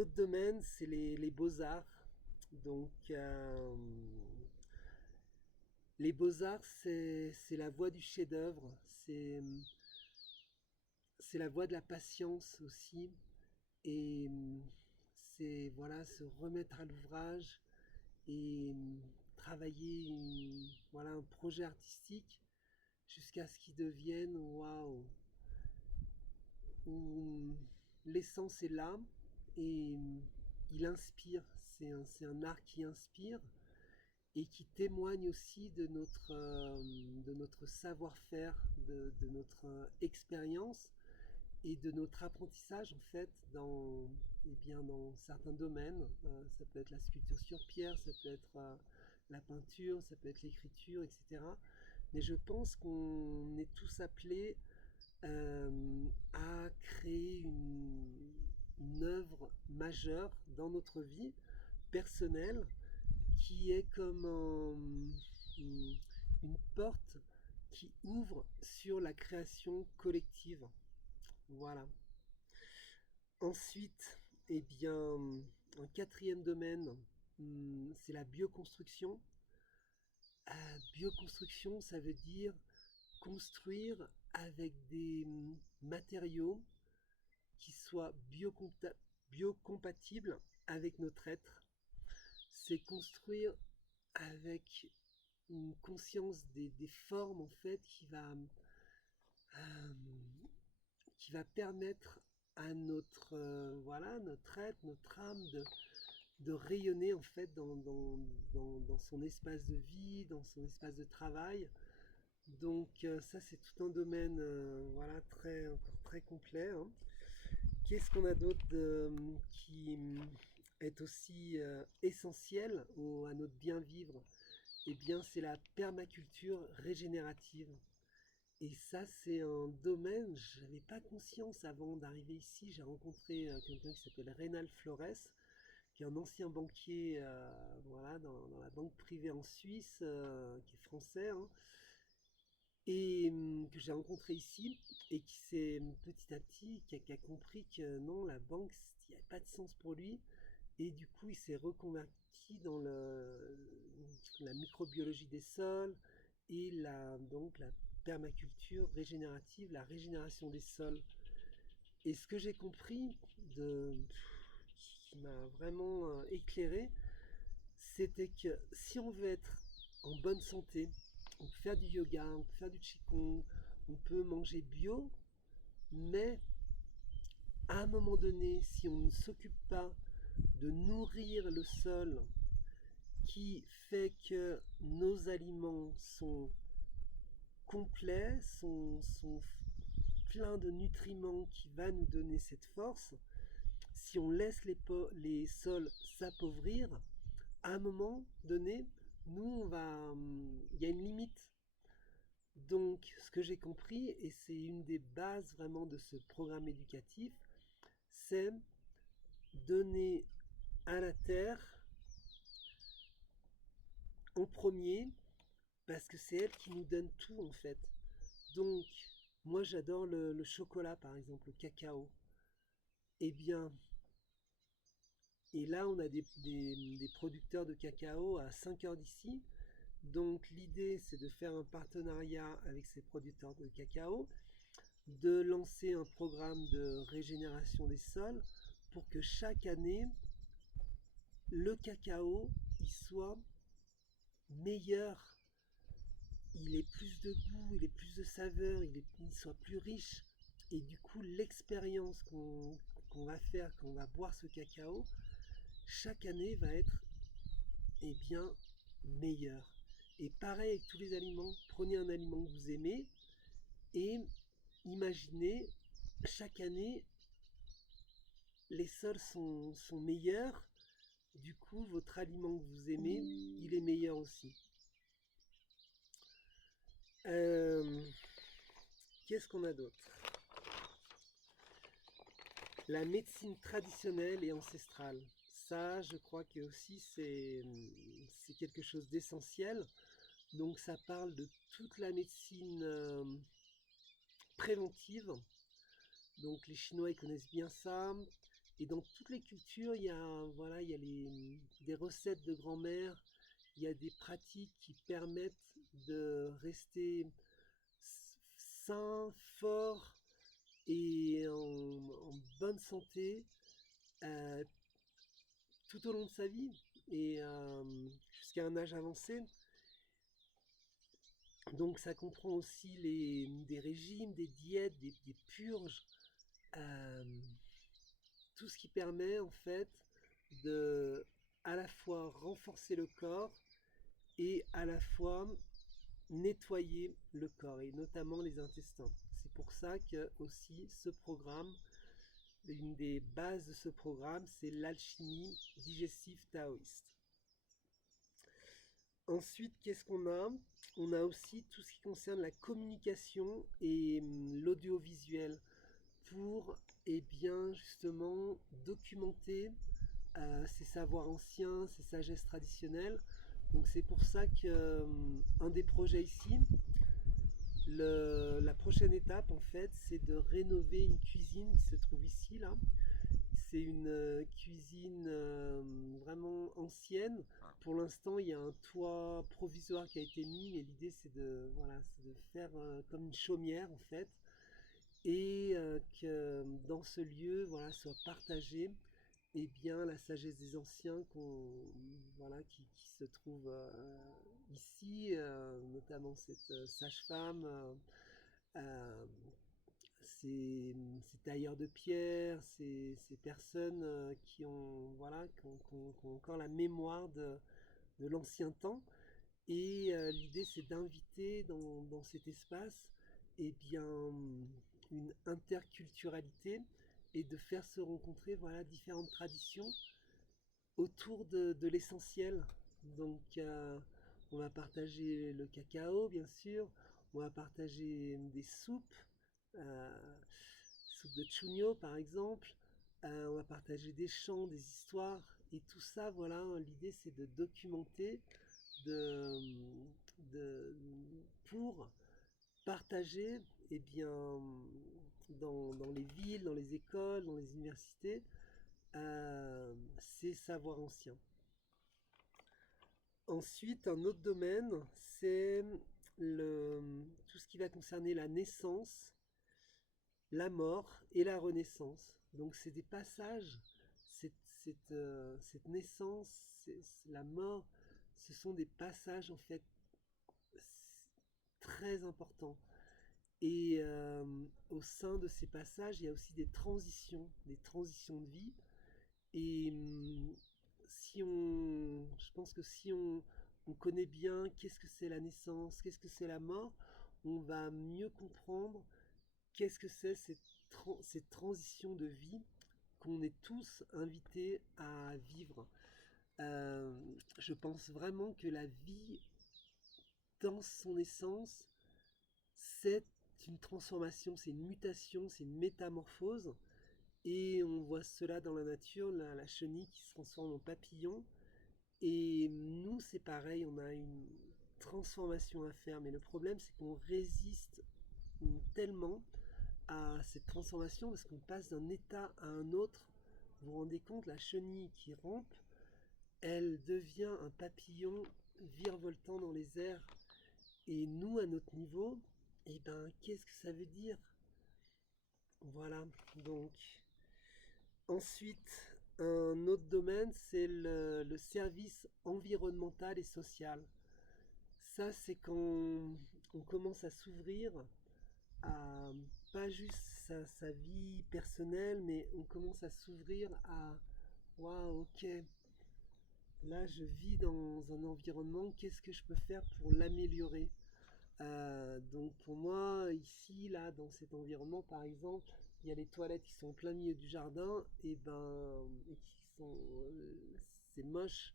autre domaine, c'est les beaux-arts. Donc, les beaux-arts, c'est la voie du chef-d'œuvre, c'est la voie de la patience aussi. Et c'est voilà, se remettre à l'ouvrage et travailler voilà, un projet artistique jusqu'à ce qu'il devienne waouh, où l'essence est là et il inspire. C'est un art qui inspire et qui témoigne aussi de notre savoir-faire, de notre expérience et de notre apprentissage en fait dans, eh bien, dans certains domaines. Ça peut être la sculpture sur pierre, ça peut être la peinture, ça peut être l'écriture, etc. Mais je pense qu'on est tous appelés à créer une œuvre majeure dans notre vie personnelle qui est comme une porte qui ouvre sur la création collective. Voilà. Ensuite, eh bien, un quatrième domaine, c'est la bioconstruction. Bioconstruction, ça veut dire construire avec des matériaux qui soient biocompatibles avec notre être. C'est construire avec une conscience des formes en fait euh, qui va permettre à notre voilà notre être, notre âme de rayonner en fait dans son espace de vie, dans son espace de travail. Donc ça c'est tout un domaine voilà encore très complet. Hein. Qu'est-ce qu'on a d'autre qui est aussi essentiel à notre bien vivre? Eh bien c'est la permaculture régénérative. Et ça, c'est un domaine, je n'avais pas conscience avant d'arriver ici. J'ai rencontré quelqu'un qui s'appelle Reynald Flores, qui est un ancien banquier voilà, dans la banque privée en Suisse, qui est français, hein, et que j'ai rencontré ici, et qui s'est petit à petit, qui a compris que non, la banque, il n'y avait pas de sens pour lui. Et du coup, il s'est reconverti dans la microbiologie des sols et donc la permaculture régénérative, la régénération des sols. Et ce que j'ai compris, qui m'a vraiment éclairé, c'était que si on veut être en bonne santé, on peut faire du yoga, on peut faire du qigong, on peut manger bio, mais à un moment donné, si on ne s'occupe pas de nourrir le sol qui fait que nos aliments sont complets, sont pleins de nutriments qui va nous donner cette force, si on laisse les sols s'appauvrir, à un moment donné, nous, il y a une limite. Donc, ce que j'ai compris, et c'est une des bases vraiment de ce programme éducatif, c'est donner à la terre en premier, parce que c'est elle qui nous donne tout en fait. Donc, moi j'adore le chocolat par exemple, le cacao. Eh bien, et là on a des producteurs de cacao à 5 heures d'ici. Donc l'idée c'est de faire un partenariat avec ces producteurs de cacao, de lancer un programme de régénération des sols pour que chaque année le cacao il soit meilleur, il ait plus de goût, il ait plus de saveur, il soit plus riche. Et du coup, l'expérience qu'on va faire quand on va boire ce cacao, chaque année va être eh bien, meilleure. Et pareil avec tous les aliments, prenez un aliment que vous aimez et imaginez chaque année les sols sont meilleurs, du coup votre aliment que vous aimez, il est meilleur aussi. Euh, Qu'est-ce qu'on a d'autre? La médecine traditionnelle et ancestrale. Ça, je crois que aussi c'est quelque chose d'essentiel. Donc ça parle de toute la médecine préventive. Donc les Chinois ils connaissent bien ça. Et dans toutes les cultures, voilà, il y a des recettes de grand-mère, il y a des pratiques qui permettent de rester sain, fort et en bonne santé euh, tout au long de sa vie et jusqu'à un âge avancé. Donc ça comprend aussi des régimes, des diètes, des purges, euh, tout ce qui permet en fait de à la fois renforcer le corps et à la fois nettoyer le corps et notamment les intestins. C'est pour ça que aussi ce programme, une des bases de ce programme, c'est l'alchimie digestive taoïste. Ensuite, qu'est-ce qu'on a? On a aussi tout ce qui concerne la communication et l'audiovisuel pour bien justement documenter ces savoirs anciens, ces sagesses traditionnelles. Donc c'est pour ça qu'un des projets ici, la prochaine étape en fait, c'est de rénover une cuisine qui se trouve ici là. C'est une cuisine vraiment ancienne. Pour l'instant, il y a un toit provisoire qui a été mis, mais l'idée c'est de faire comme une chaumière en fait, et que dans ce lieu, voilà, soit partagée et bien la sagesse des anciens voilà, qui se trouve ici, notamment cette sage-femme, euh, ces tailleurs de pierre, ces personnes qui ont, voilà, qui ont encore la mémoire de l'ancien temps. Et l'idée, c'est d'inviter dans cet espace eh bien, une interculturalité et de faire se rencontrer voilà, différentes traditions autour de l'essentiel. Donc, on va partager le cacao, bien sûr. On va partager des soupes, euh, soupe de chugno, par exemple. On va partager des chants, des histoires. Et tout ça, voilà, l'idée, c'est de documenter, de, de, pour partager, eh bien, dans les villes, dans les écoles, dans les universités, ces savoirs anciens. Ensuite, un autre domaine, c'est tout ce qui va concerner la naissance, la mort et la renaissance. Donc, c'est des passages, cette naissance, la mort, ce sont des passages en fait très importants. Et au sein de ces passages, il y a aussi des transitions de vie. Et si on, je pense que si on connaît bien qu'est-ce que c'est la naissance, qu'est-ce que c'est la mort, on va mieux comprendre qu'est-ce que c'est cette transition de vie qu'on est tous invités à vivre. Je pense vraiment que la vie, dans son essence, c'est une transformation, c'est une mutation, c'est une métamorphose. Et on voit cela dans la nature, la chenille qui se transforme en papillon. Et nous, c'est pareil, on a une transformation à faire. Mais le problème, c'est qu'on résiste tellement à cette transformation parce qu'on passe d'un état à un autre. Vous vous rendez compte, la chenille qui rampe, elle devient un papillon virevoltant dans les airs. Et nous, à notre niveau, eh ben, qu'est-ce que ça veut dire? Voilà, donc ensuite, un autre domaine, c'est le service environnemental et social. Ça, c'est quand on commence à s'ouvrir à pas juste sa vie personnelle, mais on commence à s'ouvrir à waouh, ok, là je vis dans un environnement, qu'est-ce que je peux faire pour l'améliorer? Donc pour moi, ici, là, dans cet environnement, par exemple, il y a les toilettes qui sont en plein milieu du jardin et qui sont, c'est moche.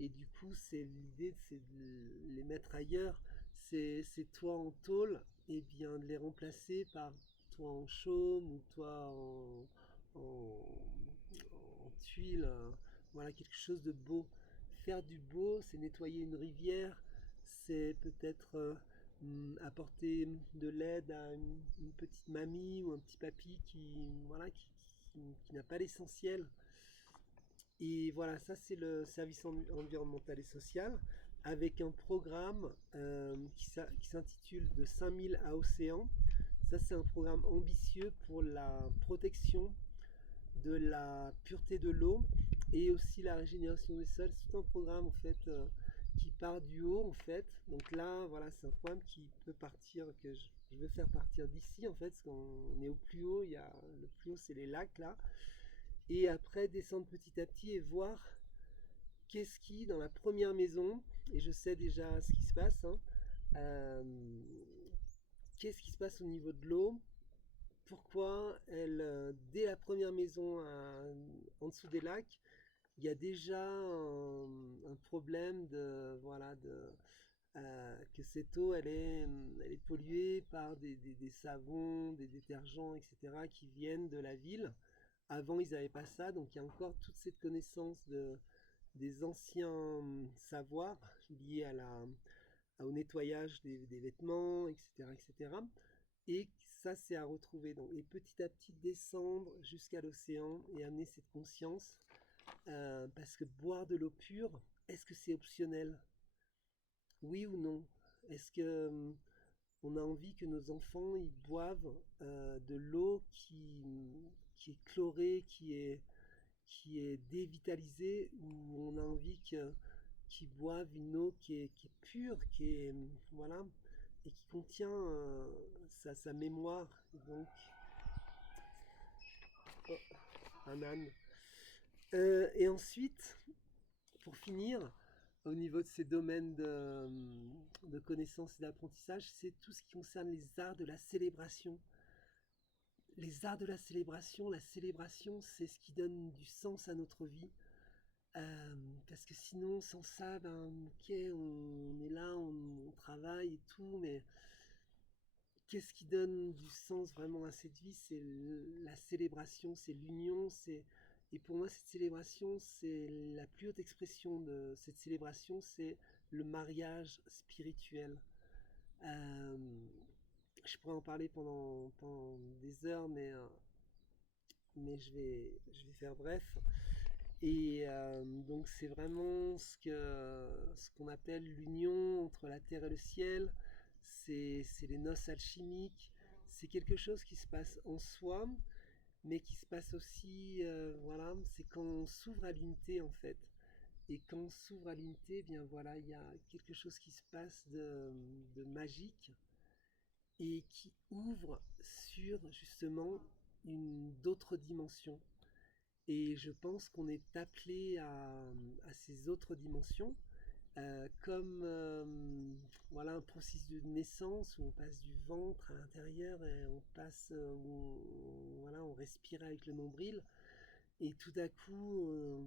Et du coup, l'idée, c'est de les mettre ailleurs. Ces toits en tôle, et bien de les remplacer par toits en chaume ou toits en, en tuile. Voilà, quelque chose de beau. Faire du beau, c'est nettoyer une rivière, c'est peut-être apporter de l'aide à une petite mamie ou un petit papy qui, voilà, qui n'a pas l'essentiel. Et voilà, ça c'est le service environnemental et social, avec un programme qui s'intitule De 5000 à Océan. Ça c'est un programme ambitieux pour la protection de la pureté de l'eau et aussi la régénération des sols. C'est tout un programme en fait qui part du haut en fait. Donc là, voilà, c'est un programme qui peut partir, que je veux faire partir d'ici en fait, parce qu'on est au plus haut. Le plus haut, c'est les lacs là, et après descendre petit à petit et voir qu'est-ce qui dans la première maison. Et je sais déjà ce qui se passe. Hein, euh, qu'est-ce qui se passe au niveau de l'eau, pourquoi dès la première maison en dessous des lacs, il y a déjà un problème de, voilà, que cette eau, elle est polluée par des savons, des détergents, etc., qui viennent de la ville. Avant, ils n'avaient pas ça, donc il y a encore toute cette connaissance des anciens savoirs liés au nettoyage des vêtements, etc., etc. Et ça, c'est à retrouver. Donc, et petit à petit descendre jusqu'à l'océan et amener cette conscience. Parce que boire de l'eau pure, est-ce que c'est optionnel? Oui ou non? Est-ce que on a envie que nos enfants ils boivent de l'eau qui est chlorée, qui est dévitalisée, ou on a envie qu'ils boivent une eau qui est pure, qui est voilà, et qui contient sa mémoire. Donc, oh, un âne. Et ensuite, pour finir, au niveau de ces domaines de connaissances et d'apprentissage, c'est tout ce qui concerne les arts de la célébration. Les arts de la célébration, c'est ce qui donne du sens à notre vie. Parce que sinon, sans ça, ben, ok, on est là, on travaille et tout, mais qu'est-ce qui donne du sens vraiment à cette vie? C'est la célébration, c'est l'union, et pour moi cette célébration, c'est la plus haute expression de cette célébration, c'est le mariage spirituel. Euh, je pourrais en parler pendant des heures, mais je vais faire bref. Et donc c'est vraiment ce qu'on appelle l'union entre la terre et le ciel. C'est les noces alchimiques. C'est quelque chose qui se passe en soi, mais qui se passe aussi, voilà, c'est quand on s'ouvre à l'unité en fait. Et quand on s'ouvre à l'unité, eh bien voilà, il y a quelque chose qui se passe de magique et qui ouvre sur justement d'autres dimensions. Et je pense qu'on est appelé à ces autres dimensions, comme voilà, un processus de naissance où on passe du ventre à l'intérieur et on passe, voilà, on respire avec le nombril. Et tout à coup,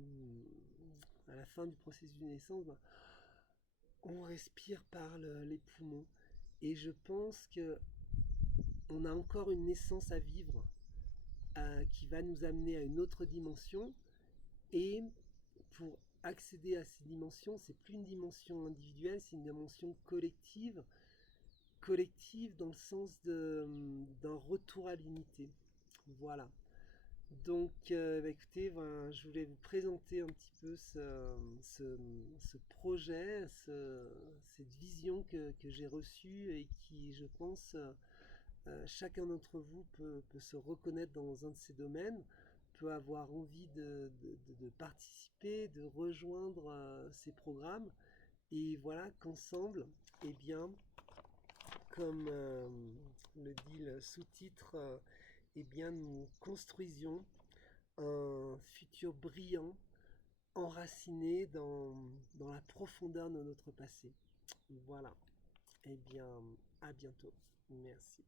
à la fin du processus de naissance, ben, on respire par les poumons. Et je pense que on a encore une naissance à vivre qui va nous amener à une autre dimension. Et pour accéder à ces dimensions, c'est plus une dimension individuelle, c'est une dimension collective, collective dans le sens d'un retour à l'unité. Voilà. Donc, bah, écoutez, ben, je voulais vous présenter un petit peu ce projet, cette vision que j'ai reçue et qui, je pense, chacun d'entre vous peut se reconnaître dans un de ces domaines, peut avoir envie de participer, de rejoindre ces programmes. Et voilà qu'ensemble, eh bien, comme le dit le sous-titre, eh bien, nous construisions un futur brillant, enraciné dans la profondeur de notre passé. Voilà. Eh bien, à bientôt. Merci.